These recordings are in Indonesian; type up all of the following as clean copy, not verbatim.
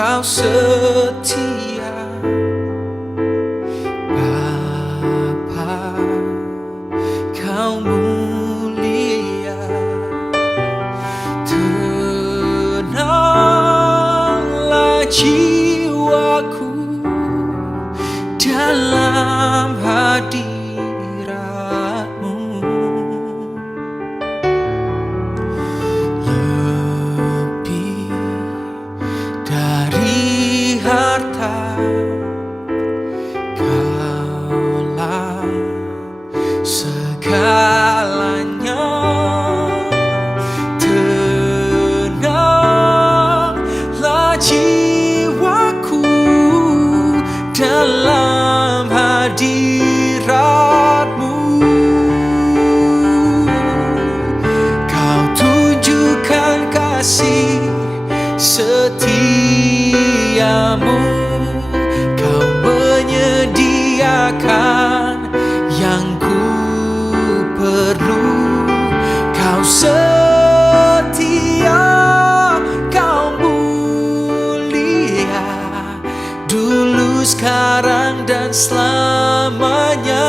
Kau setia Bapa, Kau mulia. Tenanglah jiwaku dalam hadirat-Mu. Lebih dari harta, Kaulah segalanya. Tenanglah jiwaku dalam hadirat-Mu. Kau tunjukkan kasih setiamu. Kau menyediakan yang ku perlu. Kau setia, Kau mulia, dulu, sekarang, dan selamanya.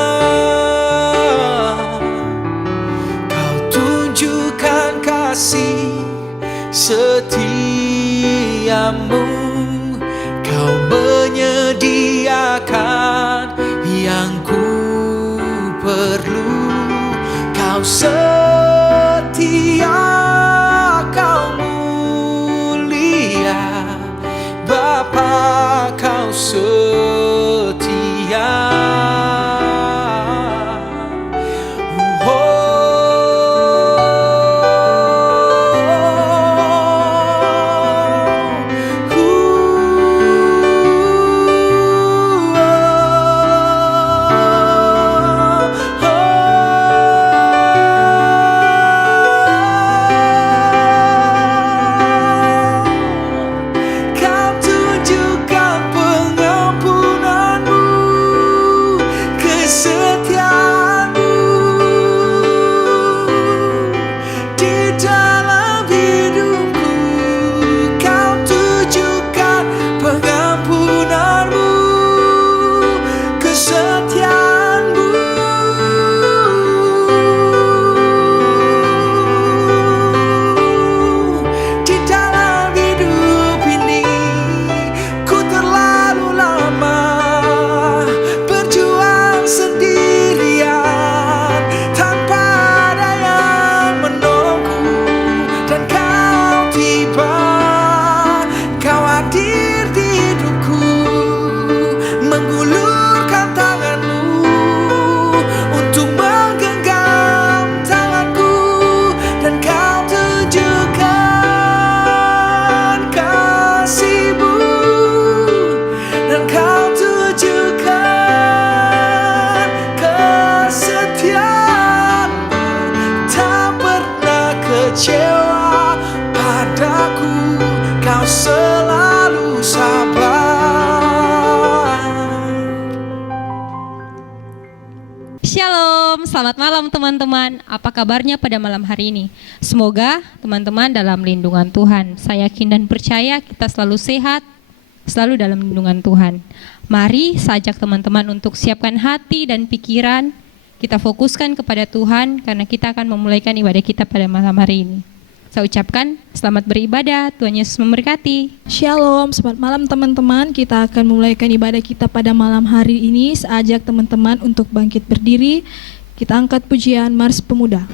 Kau tunjukkan kasih setiamu. Kau menyediakan yang ku perlu. Kau setia, Kau mulia, Bapa, Kau setia. Kecewa padaku, Kau selalu sabar. Shalom, selamat malam teman-teman. Apa kabarnya pada malam hari ini? Semoga teman-teman dalam lindungan Tuhan. Saya yakin dan percaya kita selalu sehat, selalu dalam lindungan Tuhan. Mari saya ajak teman-teman untuk siapkan hati dan pikiran. Kita fokuskan kepada Tuhan karena kita akan memulaikan ibadah kita pada malam hari ini. Saya ucapkan selamat beribadah, Tuhan Yesus memberkati. Shalom, selamat malam teman-teman. Kita akan memulaikan ibadah kita pada malam hari ini. Saya ajak teman-teman untuk bangkit berdiri. Kita angkat pujian Mars Pemuda.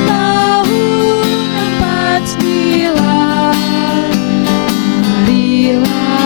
Tahun 49, marilah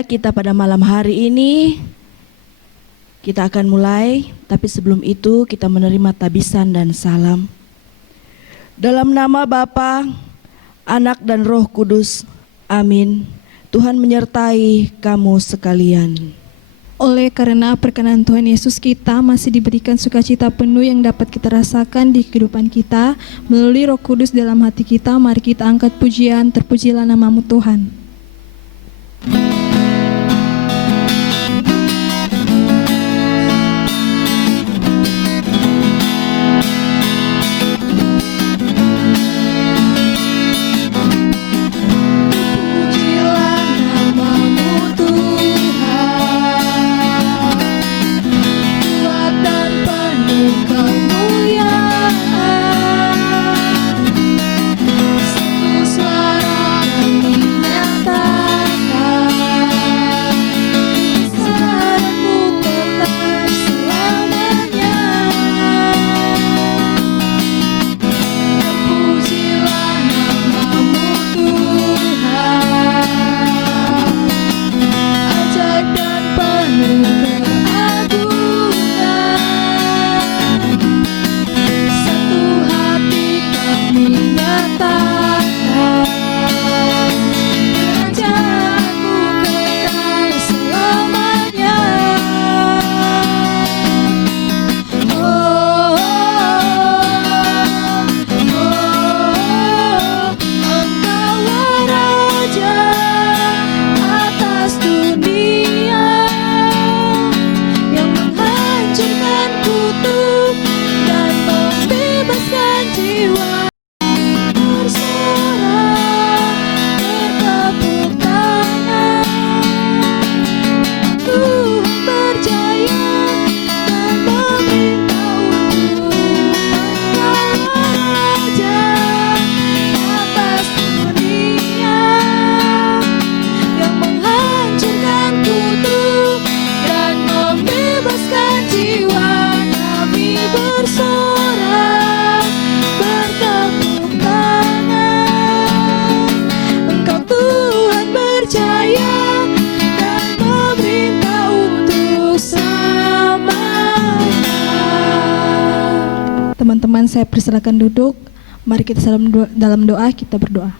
ibadah kita pada malam hari ini kita akan mulai, tapi sebelum itu kita menerima tabisan dan salam. Dalam nama Bapa, Anak dan Roh Kudus, amin. Tuhan menyertai kamu sekalian. Oleh karena perkenan Tuhan Yesus, kita masih diberikan sukacita penuh yang dapat kita rasakan di kehidupan kita melalui Roh Kudus dalam hati kita. Mari kita angkat pujian, terpujilah namamu Tuhan. Teman-teman, saya persilakan duduk. Mari kita dalam doa, kita berdoa.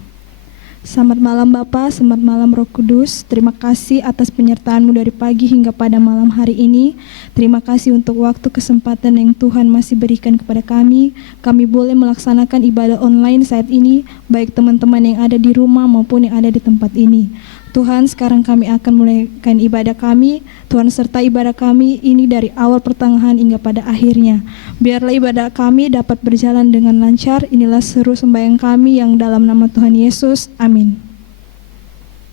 Selamat malam Bapa, selamat malam Roh Kudus. Terima kasih atas penyertaan-Mu dari pagi hingga pada malam hari ini. Terima kasih untuk waktu kesempatan yang Tuhan masih berikan kepada kami. Kami boleh melaksanakan ibadah online saat ini, baik teman-teman yang ada di rumah maupun yang ada di tempat ini. Tuhan, sekarang kami akan mulaikan ibadah kami. Tuhan, serta ibadah kami ini dari awal pertengahan hingga pada akhirnya. Biarlah ibadah kami dapat berjalan dengan lancar. Inilah seru sembahyang kami yang dalam nama Tuhan Yesus. Amin.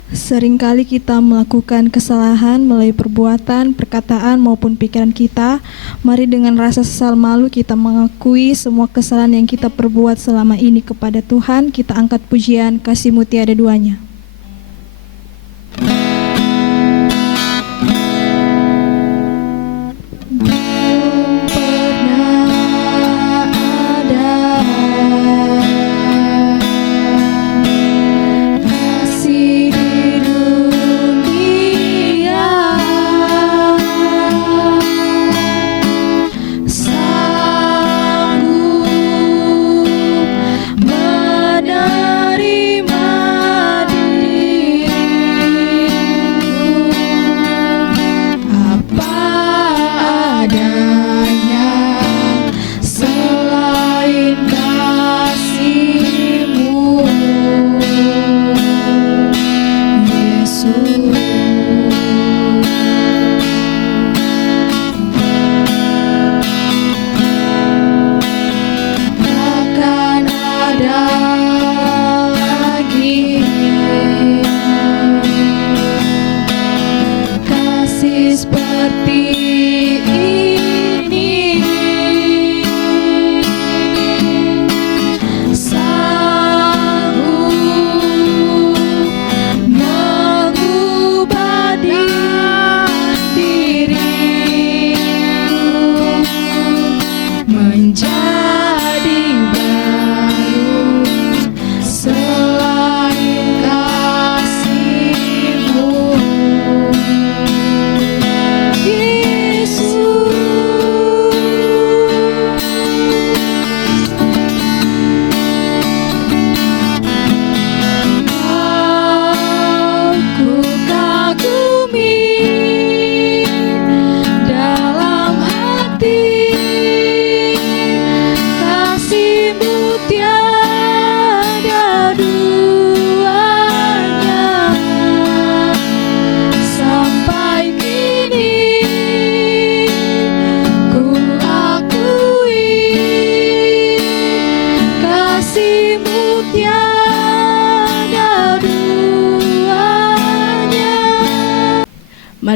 Seringkali kita melakukan kesalahan melalui perbuatan, perkataan maupun pikiran kita. Mari dengan rasa sesal malu kita mengakui semua kesalahan yang kita perbuat selama ini kepada Tuhan. Kita angkat pujian Kasih-Mu Tiada Duanya. Menerima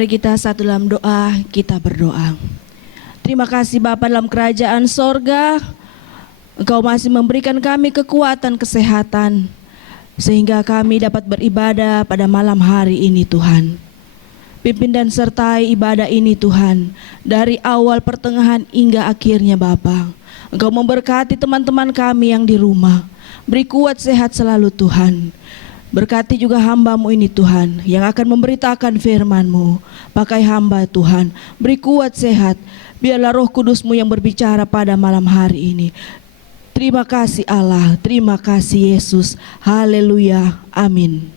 Mari kita satu dalam doa, kita berdoa. Terima kasih Bapa dalam kerajaan sorga, Engkau masih memberikan kami kekuatan, kesehatan, sehingga kami dapat beribadah pada malam hari ini Tuhan. Pimpin dan sertai ibadah ini Tuhan, dari awal, pertengahan, hingga akhirnya Bapa. Engkau memberkati teman-teman kami yang di rumah. Beri kuat sehat selalu Tuhan. Berkati juga hamba-Mu ini Tuhan, yang akan memberitakan firman-Mu. Pakai hamba Tuhan, beri kuat sehat. Biarlah Roh Kudus-Mu yang berbicara pada malam hari ini. Terima kasih Allah, terima kasih Yesus. Haleluya, amin.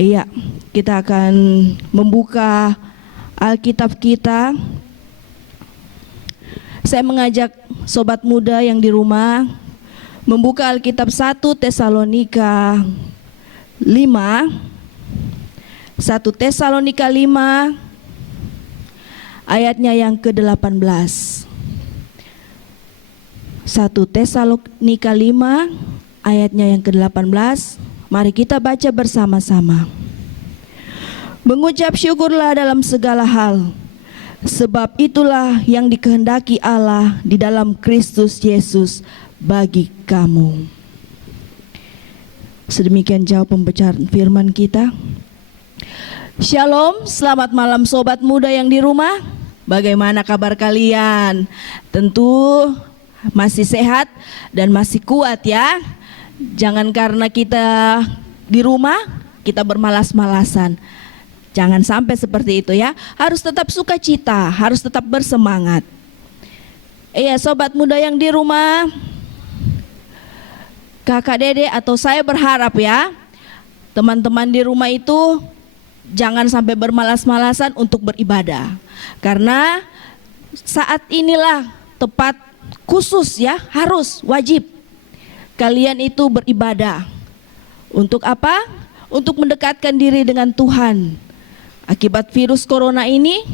Iya, kita akan membuka Alkitab kita. Saya mengajak sobat muda yang di rumah membuka Alkitab 1 Tesalonika 5. 1 Tesalonika 5 ayatnya yang ke-18. 1 Tesalonika 5 ayatnya yang ke-18. Mari kita baca bersama-sama. Mengucap syukurlah dalam segala hal, sebab itulah yang dikehendaki Allah di dalam Kristus Yesus bagi kamu. Sedemikian jauh pembacaan firman kita. Shalom, selamat malam sobat muda yang di rumah. Bagaimana kabar kalian? Tentu masih sehat dan masih kuat ya. Jangan karena kita di rumah kita bermalas-malasan. Jangan sampai seperti itu ya. Harus tetap sukacita, harus tetap bersemangat. Iya, sobat muda yang di rumah, Kakak Dede atau saya berharap ya, teman-teman di rumah itu jangan sampai bermalas-malasan untuk beribadah. Karena saat inilah tepat khusus ya, harus wajib kalian itu beribadah. Untuk apa? Untuk mendekatkan diri dengan Tuhan. Akibat virus corona ini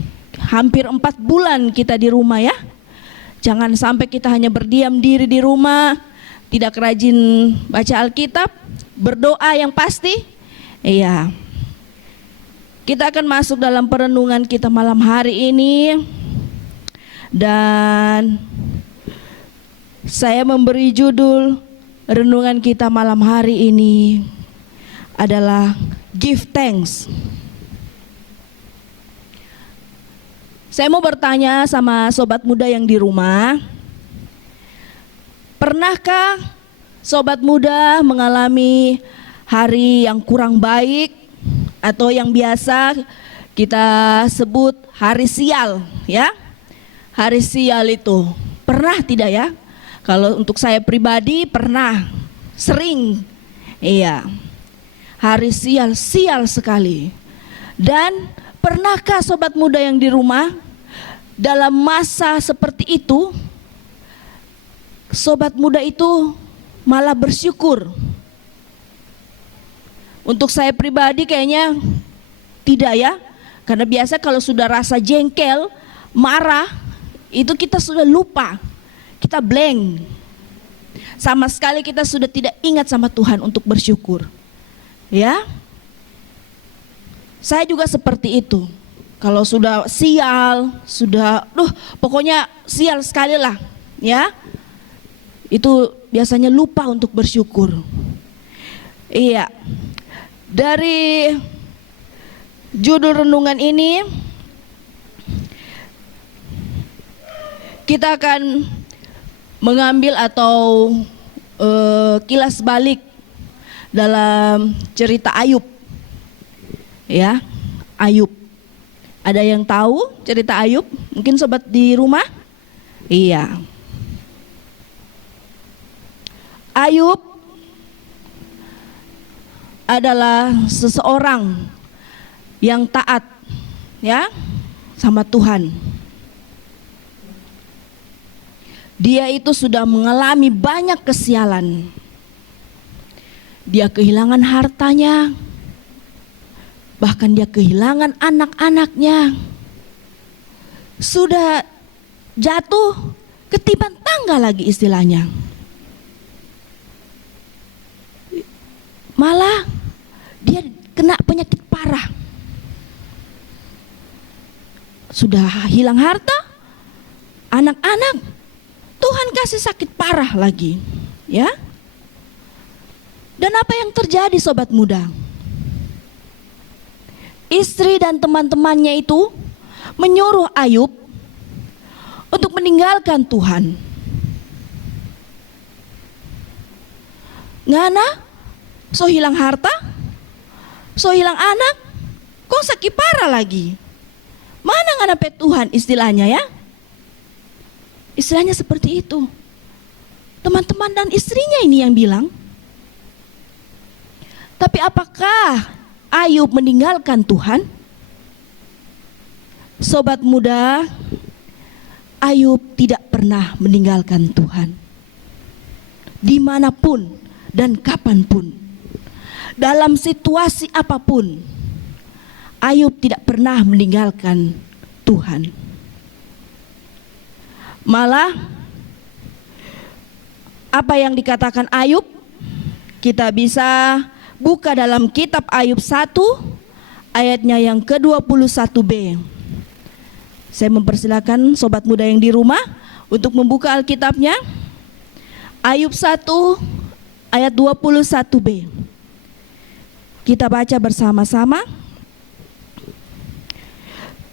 hampir 4 bulan kita di rumah ya. Jangan sampai kita hanya berdiam diri di rumah, tidak rajin baca Alkitab, berdoa yang pasti. Iya. Kita akan masuk dalam perenungan kita malam hari ini. Dan saya memberi judul renungan kita malam hari ini adalah Give Thanks. Saya mau bertanya sama sobat muda yang di rumah, pernahkah sobat muda mengalami hari yang kurang baik atau yang biasa kita sebut hari sial ya? Hari sial itu pernah tidak ya? Kalau untuk saya pribadi pernah, sering. Iya. Hari sial, sial sekali. Dan pernahkah sobat muda yang di rumah dalam masa seperti itu, sobat muda itu malah bersyukur? Untuk saya pribadi kayaknya tidak ya. Karena biasa kalau sudah rasa jengkel, marah, itu kita sudah lupa. Kita blank. Sama sekali kita sudah tidak ingat sama Tuhan untuk bersyukur. Ya. Saya juga seperti itu. Kalau sudah sial, sudah pokoknya sial sekali lah, ya. Itu biasanya lupa untuk bersyukur. Iya. Dari judul renungan ini kita akan mengambil atau kilas balik dalam cerita Ayub. Ya, Ayub. Ada yang tahu cerita Ayub? Mungkin sobat di rumah? Iya. Ayub adalah seseorang yang taat ya sama Tuhan. Dia itu sudah mengalami banyak kesialan. Dia kehilangan hartanya, bahkan dia kehilangan anak-anaknya. Sudah jatuh ketiban tangga lagi istilahnya. Malah dia kena penyakit parah. Sudah hilang harta, anak-anak, Tuhan kasih sakit parah lagi, ya. Dan apa yang terjadi sobat muda? Istri dan teman-temannya itu menyuruh Ayub untuk meninggalkan Tuhan. Ngana, so hilang harta, so hilang anak, kok sakit parah lagi. Mana ngana pe Tuhan istilahnya ya? Istilahnya seperti itu. Teman-teman dan istrinya ini yang bilang. Tapi apakah Ayub meninggalkan Tuhan? Sobat muda, Ayub tidak pernah meninggalkan Tuhan. Dimanapun dan kapanpun, dalam situasi apapun, Ayub tidak pernah meninggalkan Tuhan. Malah apa yang dikatakan Ayub, kita bisa buka dalam kitab Ayub 1 ayatnya yang ke-21b. Saya mempersilakan sobat muda yang di rumah untuk membuka Alkitabnya. Ayub 1 ayat 21b. Kita baca bersama-sama.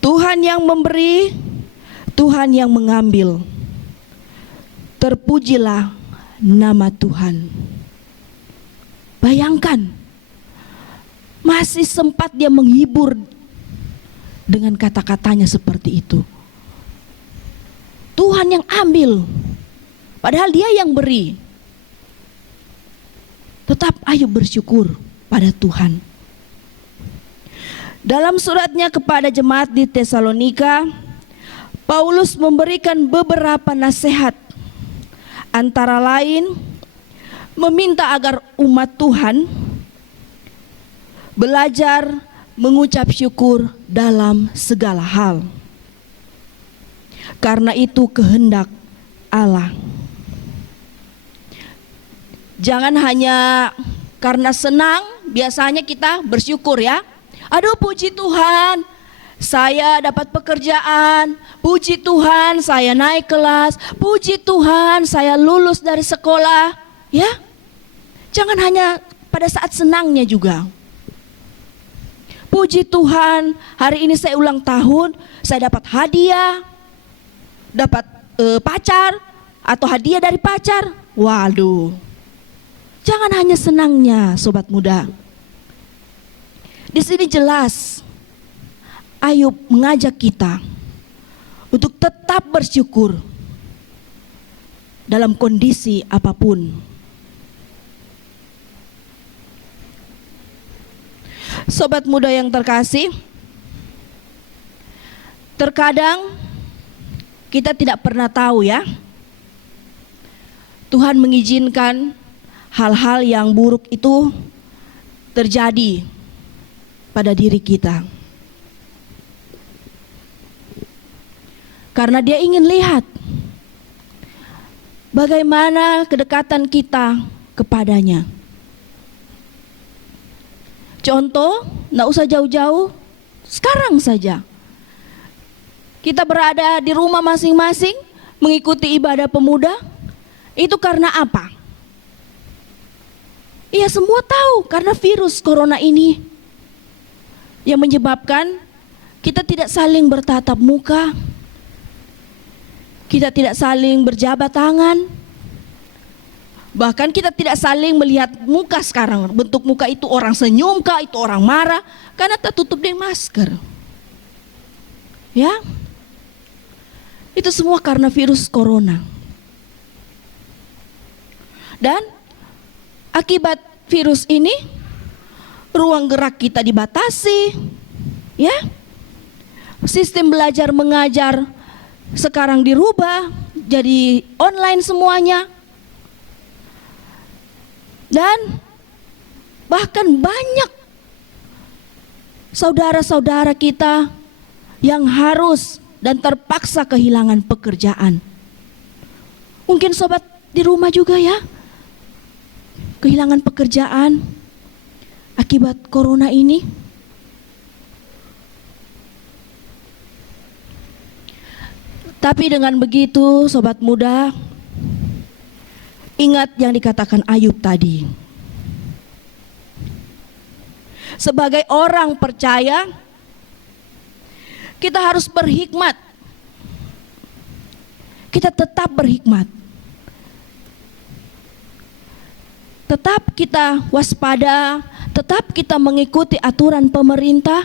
Tuhan yang memberi, Tuhan yang mengambil. Terpujilah nama Tuhan. Bayangkan, masih sempat dia menghibur dengan kata-katanya seperti itu. Tuhan yang ambil, padahal dia yang beri. Tetap Ayub bersyukur pada Tuhan. Dalam suratnya kepada jemaat di Tesalonika, Paulus memberikan beberapa nasihat. Antara lain, meminta agar umat Tuhan belajar mengucap syukur dalam segala hal. Karena itu kehendak Allah. Jangan hanya karena senang, biasanya kita bersyukur ya. Aduh puji Tuhan, saya dapat pekerjaan. Puji Tuhan, saya naik kelas. Puji Tuhan, saya lulus dari sekolah. Ya, jangan hanya pada saat senangnya juga. Puji Tuhan, hari ini saya ulang tahun, saya dapat hadiah, dapat pacar atau hadiah dari pacar. Waduh, jangan hanya senangnya, sobat muda. Di sini jelas Ayub mengajak kita untuk tetap bersyukur dalam kondisi apapun. Sobat muda yang terkasih, terkadang kita tidak pernah tahu ya, Tuhan mengizinkan hal-hal yang buruk itu terjadi pada diri kita. Karena dia ingin lihat bagaimana kedekatan kita kepadanya. Contoh, nggak usah jauh-jauh, sekarang saja. Kita berada di rumah masing-masing, mengikuti ibadah pemuda, itu karena apa? Iya semua tahu, karena virus corona ini yang menyebabkan kita tidak saling bertatap muka, kita tidak saling berjabat tangan, bahkan kita tidak saling melihat muka sekarang. Bentuk muka itu orang senyum kah, itu orang marah, karena tertutup dengan masker. Ya, itu semua karena virus corona. Dan akibat virus ini, ruang gerak kita dibatasi, ya. Sistem belajar mengajar sekarang dirubah jadi online semuanya. Dan bahkan banyak saudara-saudara kita yang harus dan terpaksa kehilangan pekerjaan. Mungkin sobat di rumah juga ya, kehilangan pekerjaan. akibat corona ini? Tapi dengan begitu, sobat muda, ingat yang dikatakan Ayub tadi. Sebagai orang percaya, kita harus berhikmat. Kita tetap berhikmat. Tetap kita waspada, tetap kita mengikuti aturan pemerintah.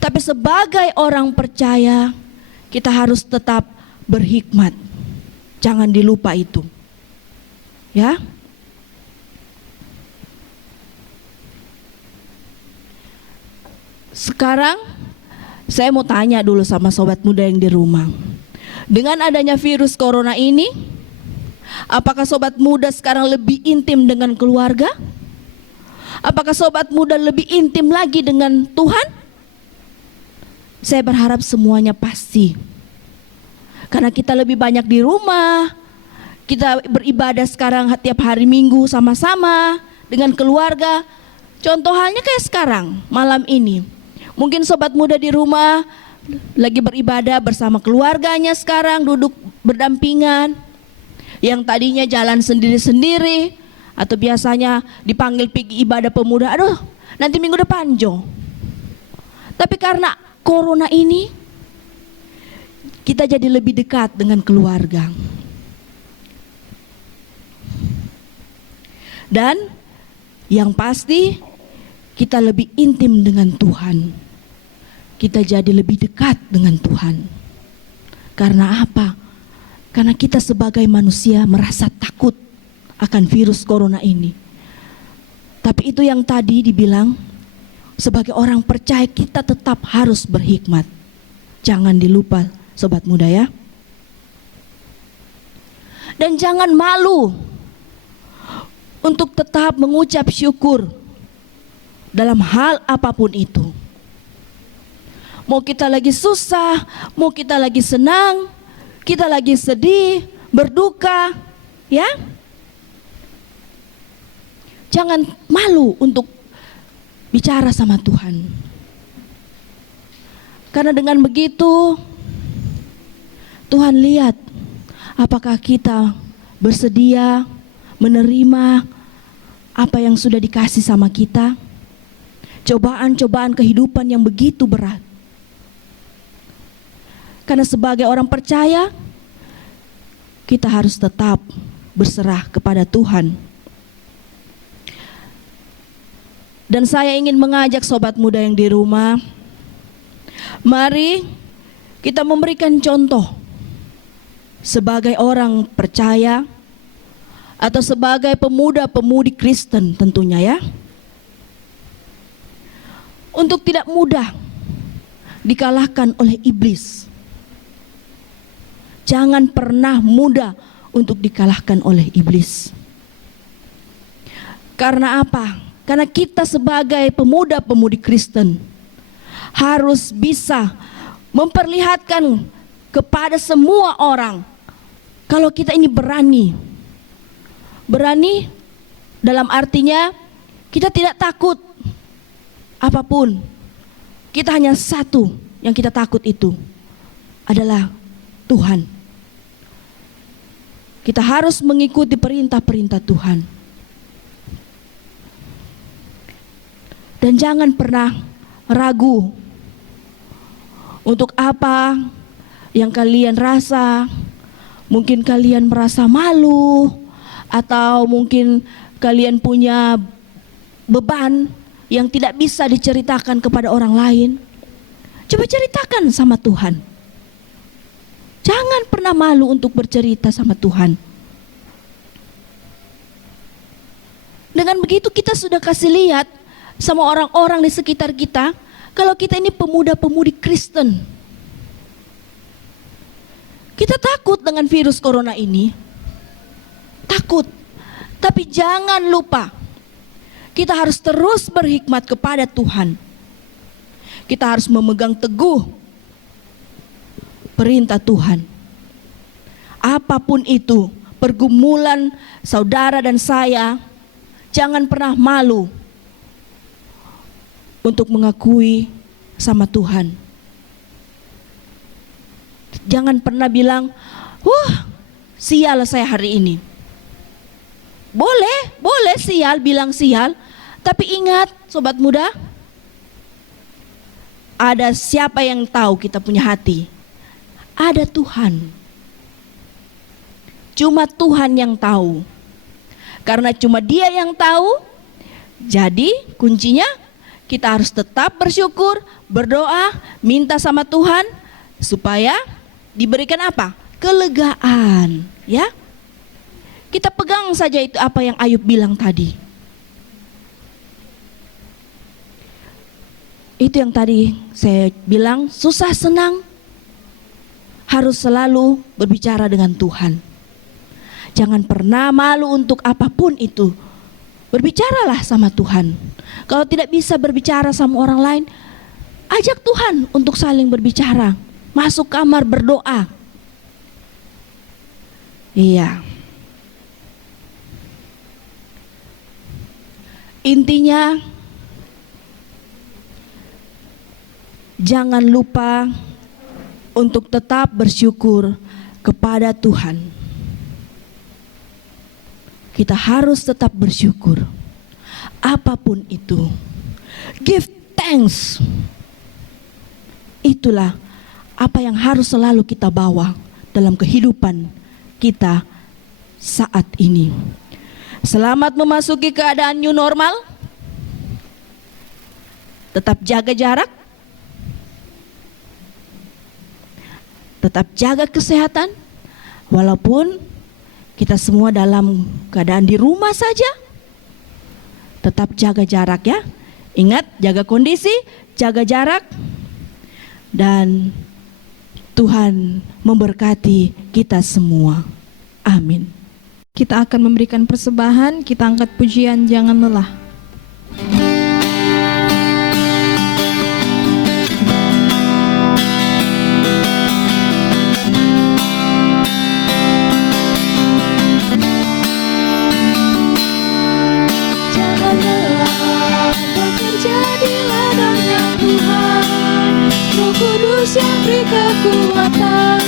Tapi sebagai orang percaya, kita harus tetap berhikmat. Jangan dilupa itu. Ya. Sekarang saya mau tanya dulu sama sobat muda yang di rumah. Dengan adanya virus corona ini, apakah sobat muda sekarang lebih intim dengan keluarga? Apakah sobat muda lebih intim lagi dengan Tuhan? Saya berharap semuanya pasti. Karena kita lebih banyak di rumah, kita beribadah sekarang tiap hari Minggu sama-sama dengan keluarga. Contoh halnya kayak sekarang, malam ini. Mungkin sobat muda di rumah lagi beribadah bersama keluarganya sekarang, duduk berdampingan. Yang tadinya jalan sendiri-sendiri, atau biasanya dipanggil pergi ibadah pemuda, aduh nanti minggu depan Jo. Tapi karena corona ini, kita jadi lebih dekat dengan keluarga. Dan yang pasti, kita lebih intim dengan Tuhan. Kita jadi lebih dekat dengan Tuhan. Karena apa? Karena kita sebagai manusia merasa takut akan virus corona ini. Tapi itu yang tadi dibilang, sebagai orang percaya kita tetap harus berhikmat. Jangan dilupa sobat muda ya. Dan jangan malu untuk tetap mengucap syukur dalam hal apapun itu. Mau kita lagi susah, mau kita lagi senang, kita lagi sedih, berduka, ya. Jangan malu untuk bicara sama Tuhan. Karena dengan begitu Tuhan lihat apakah kita bersedia menerima apa yang sudah dikasih sama kita. Cobaan-cobaan kehidupan yang begitu berat. Karena sebagai orang percaya, kita harus tetap berserah kepada Tuhan. Dan saya ingin mengajak sobat muda yang di rumah, mari kita memberikan contoh sebagai orang percaya atau sebagai pemuda-pemudi Kristen tentunya ya. Untuk tidak mudah dikalahkan oleh iblis. Jangan pernah mudah untuk dikalahkan oleh iblis. Karena apa? Karena kita sebagai pemuda-pemudi Kristen harus bisa memperlihatkan kepada semua orang kalau kita ini berani. Berani dalam artinya kita tidak takut apapun. Kita hanya satu yang kita takut itu adalah Tuhan. Kita harus mengikuti perintah-perintah Tuhan. Dan jangan pernah ragu untuk apa yang kalian rasa. Mungkin kalian merasa malu, atau mungkin kalian punya beban yang tidak bisa diceritakan kepada orang lain. Coba ceritakan sama Tuhan. Jangan pernah malu untuk bercerita sama Tuhan. Dengan begitu kita sudah kasih lihat sama orang-orang di sekitar kita kalau kita ini pemuda-pemudi Kristen. Kita takut dengan virus corona ini. Takut. Tapi jangan lupa, kita harus terus berhikmat kepada Tuhan. Kita harus memegang teguh perintah Tuhan. Apapun itu, pergumulan saudara dan saya, jangan pernah malu untuk mengakui sama Tuhan. Jangan pernah bilang, wah sial saya hari ini. Boleh sial, bilang sial. Tapi ingat sobat muda, ada siapa yang tahu kita punya hati? Ada Tuhan. Cuma Tuhan yang tahu. Karena cuma Dia yang tahu, jadi kuncinya kita harus tetap bersyukur, berdoa, minta sama Tuhan supaya diberikan apa? Kelegaan, ya. Kita pegang saja itu apa yang Ayub bilang tadi. Itu yang tadi saya bilang, susah senang harus selalu berbicara dengan Tuhan. Jangan pernah malu untuk apapun itu. Berbicaralah sama Tuhan. Kalau tidak bisa berbicara sama orang lain, ajak Tuhan untuk saling berbicara. Masuk kamar berdoa. Iya. Intinya, jangan lupa untuk tetap bersyukur kepada Tuhan. Kita harus tetap bersyukur. Apapun itu. Give thanks. Itulah apa yang harus selalu kita bawa dalam kehidupan kita saat ini. Selamat memasuki keadaan new normal. Tetap jaga jarak. Tetap jaga kesehatan. Walaupun kita semua dalam keadaan di rumah saja, tetap jaga jarak ya. Ingat, jaga kondisi, jaga jarak. Dan Tuhan memberkati kita semua. Amin. Kita akan memberikan persembahan, kita angkat pujian Jangan Lelah. Jangan lelah bekerja di ladangnya Tuhan, Roh Kudus yang beri kekuatan,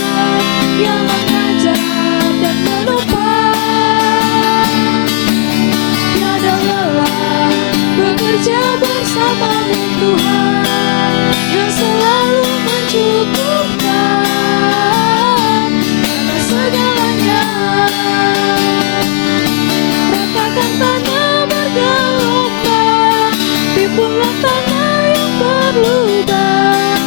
yang mengajar dan menopang. Tiada lelah bekerja bersamamu Tuhan, yang selalu mencukupkan karena segalanya. Ratakan tanah bergelombang, timbullah tanah yang berlubang,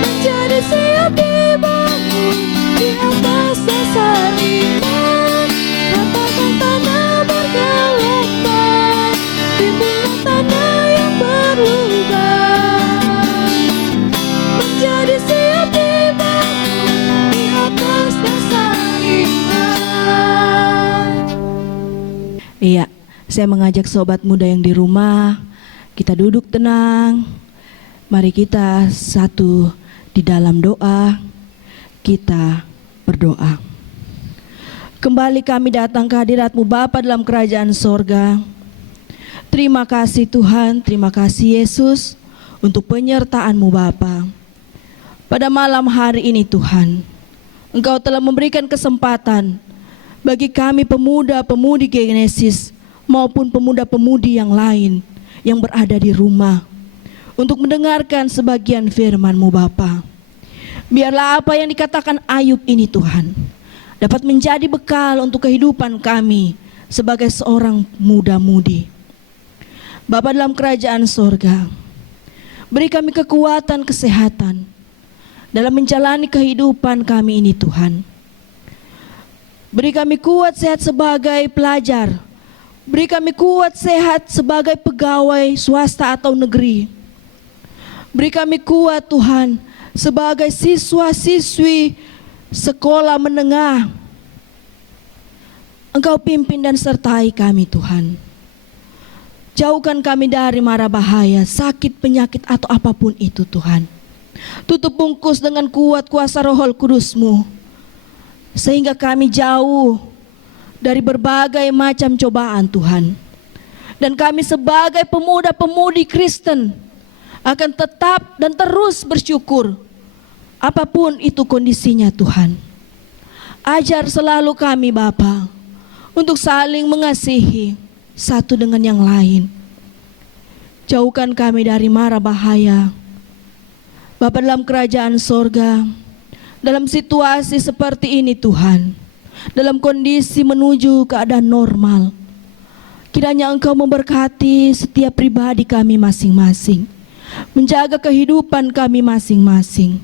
menjadi siap dibangun di atas dasar iman. Ratakan tanah bergelombang, timbullah tanah yang berlubang, menjadi siap dibangun di atas dasar iman. Iya, saya mengajak sobat muda yang di rumah, kita duduk tenang. Mari kita satu di dalam doa, kita berdoa. Kembali kami datang ke hadirat-Mu Bapa dalam kerajaan sorga. Terima kasih Tuhan, terima kasih Yesus untuk penyertaan-Mu Bapa. Pada malam hari ini Tuhan, Engkau telah memberikan kesempatan bagi kami pemuda-pemudi Genesis maupun pemuda-pemudi yang lain yang berada di rumah untuk mendengarkan sebagian firman-Mu Bapa. Biarlah apa yang dikatakan Ayub ini Tuhan dapat menjadi bekal untuk kehidupan kami sebagai seorang muda-mudi. Bapa dalam kerajaan sorga, beri kami kekuatan, kesehatan dalam menjalani kehidupan kami ini Tuhan. Beri kami kuat sehat sebagai pelajar. Beri kami kuat sehat sebagai pegawai swasta atau negeri. Beri kami kuat Tuhan sebagai siswa-siswi sekolah menengah. Engkau pimpin dan sertai kami Tuhan. Jauhkan kami dari mara bahaya, sakit, penyakit atau apapun itu Tuhan. Tutup bungkus dengan kuat kuasa Roh Kudus-Mu, sehingga kami jauh dari berbagai macam cobaan Tuhan. Dan kami sebagai pemuda-pemudi Kristen akan tetap dan terus bersyukur apapun itu kondisinya Tuhan. Ajar selalu kami Bapa untuk saling mengasihi satu dengan yang lain. Jauhkan kami dari mara bahaya. Bapa dalam kerajaan sorga, dalam situasi seperti ini Tuhan, dalam kondisi menuju keadaan normal, kiranya Engkau memberkati setiap pribadi kami masing-masing, menjaga kehidupan kami masing-masing.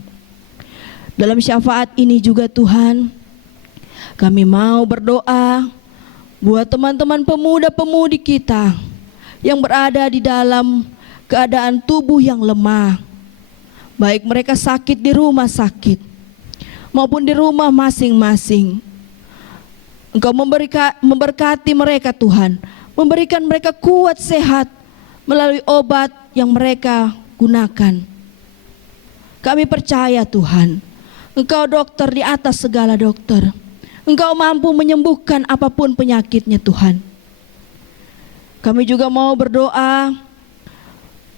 Dalam syafaat ini juga Tuhan, kami mau berdoa buat teman-teman pemuda-pemudi kita yang berada di dalam keadaan tubuh yang lemah, baik mereka sakit di rumah sakit maupun di rumah masing-masing. Engkau memberkati mereka Tuhan, memberikan mereka kuat sehat melalui obat yang mereka gunakan. Kami percaya Tuhan, Engkau dokter di atas segala dokter. Engkau mampu menyembuhkan apapun penyakitnya Tuhan. Kami juga mau berdoa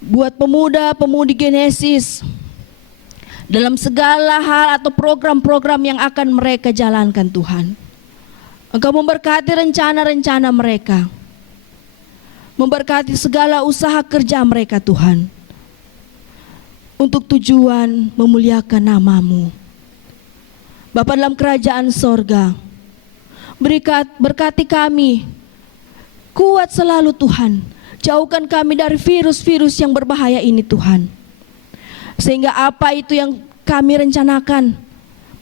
buat pemuda-pemudi Genesis dalam segala hal atau program-program yang akan mereka jalankan Tuhan. Engkau memberkati rencana-rencana mereka, memberkati segala usaha kerja mereka Tuhan, untuk tujuan memuliakan nama-Mu. Bapa dalam kerajaan sorga, berkati kami, kuat selalu Tuhan, jauhkan kami dari virus-virus yang berbahaya ini Tuhan, sehingga apa itu yang kami rencanakan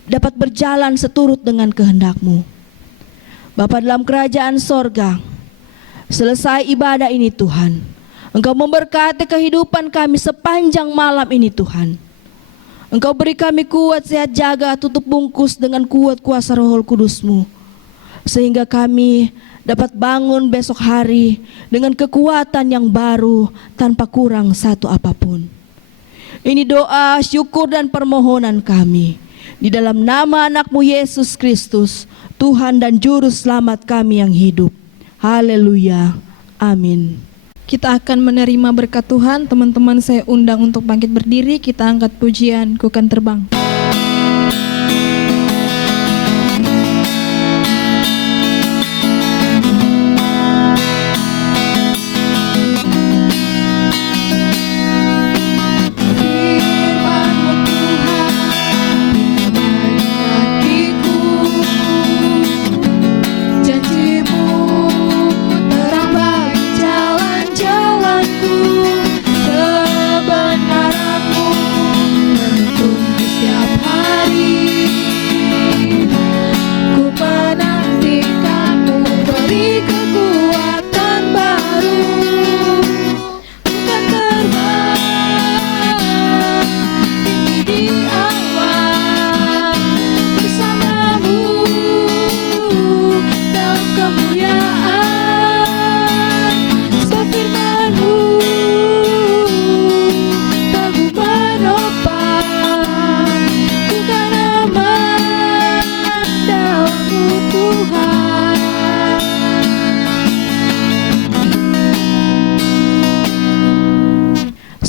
dapat berjalan seturut dengan kehendak-Mu. Bapa dalam kerajaan sorga, selesai ibadah ini Tuhan, Engkau memberkati kehidupan kami sepanjang malam ini Tuhan. Engkau beri kami kuat, sehat, jaga, tutup bungkus dengan kuat kuasa Roh Kudus-Mu, sehingga kami dapat bangun besok hari dengan kekuatan yang baru tanpa kurang satu apapun. Ini doa, syukur dan permohonan kami di dalam nama anak-Mu Yesus Kristus, Tuhan dan Juru Selamat kami yang hidup. Haleluya. Amin. Kita akan menerima berkat Tuhan. Teman-teman saya undang untuk bangkit berdiri. Kita angkat pujian Ku Kan Terbang.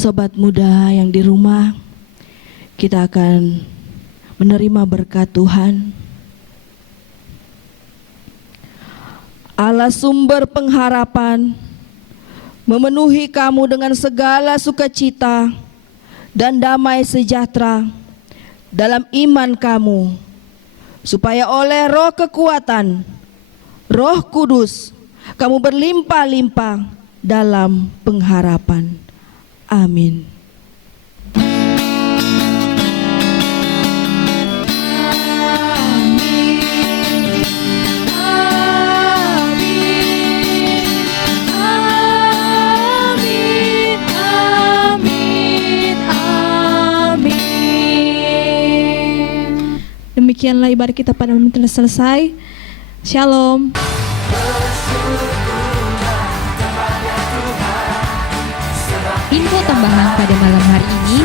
Sobat muda yang di rumah, kita akan menerima berkat Tuhan. Allah sumber pengharapan memenuhi kamu dengan segala sukacita dan damai sejahtera dalam iman kamu, supaya oleh Roh kekuatan, Roh Kudus, kamu berlimpah-limpah dalam pengharapan. Amin. Demikianlah ibadah kita pada malam telah selesai. Shalom. Info tambahan pada malam hari ini,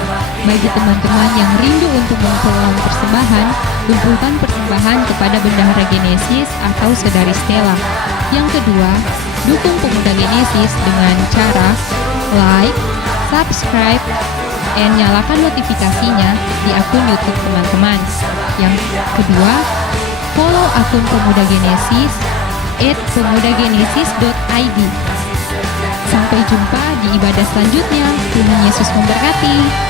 Bagi teman-teman yang rindu untuk memperoleh persembahan, kumpulkan persembahan kepada Bendahara Genesis atau Saudari Stella. Yang kedua, dukung Pemuda Genesis dengan cara like, subscribe, dan nyalakan notifikasinya di akun YouTube teman-teman. Yang kedua, follow akun Pemuda Genesis @pemudagenesis.id. Sampai jumpa di ibadah selanjutnya. Tuhan Yesus memberkati.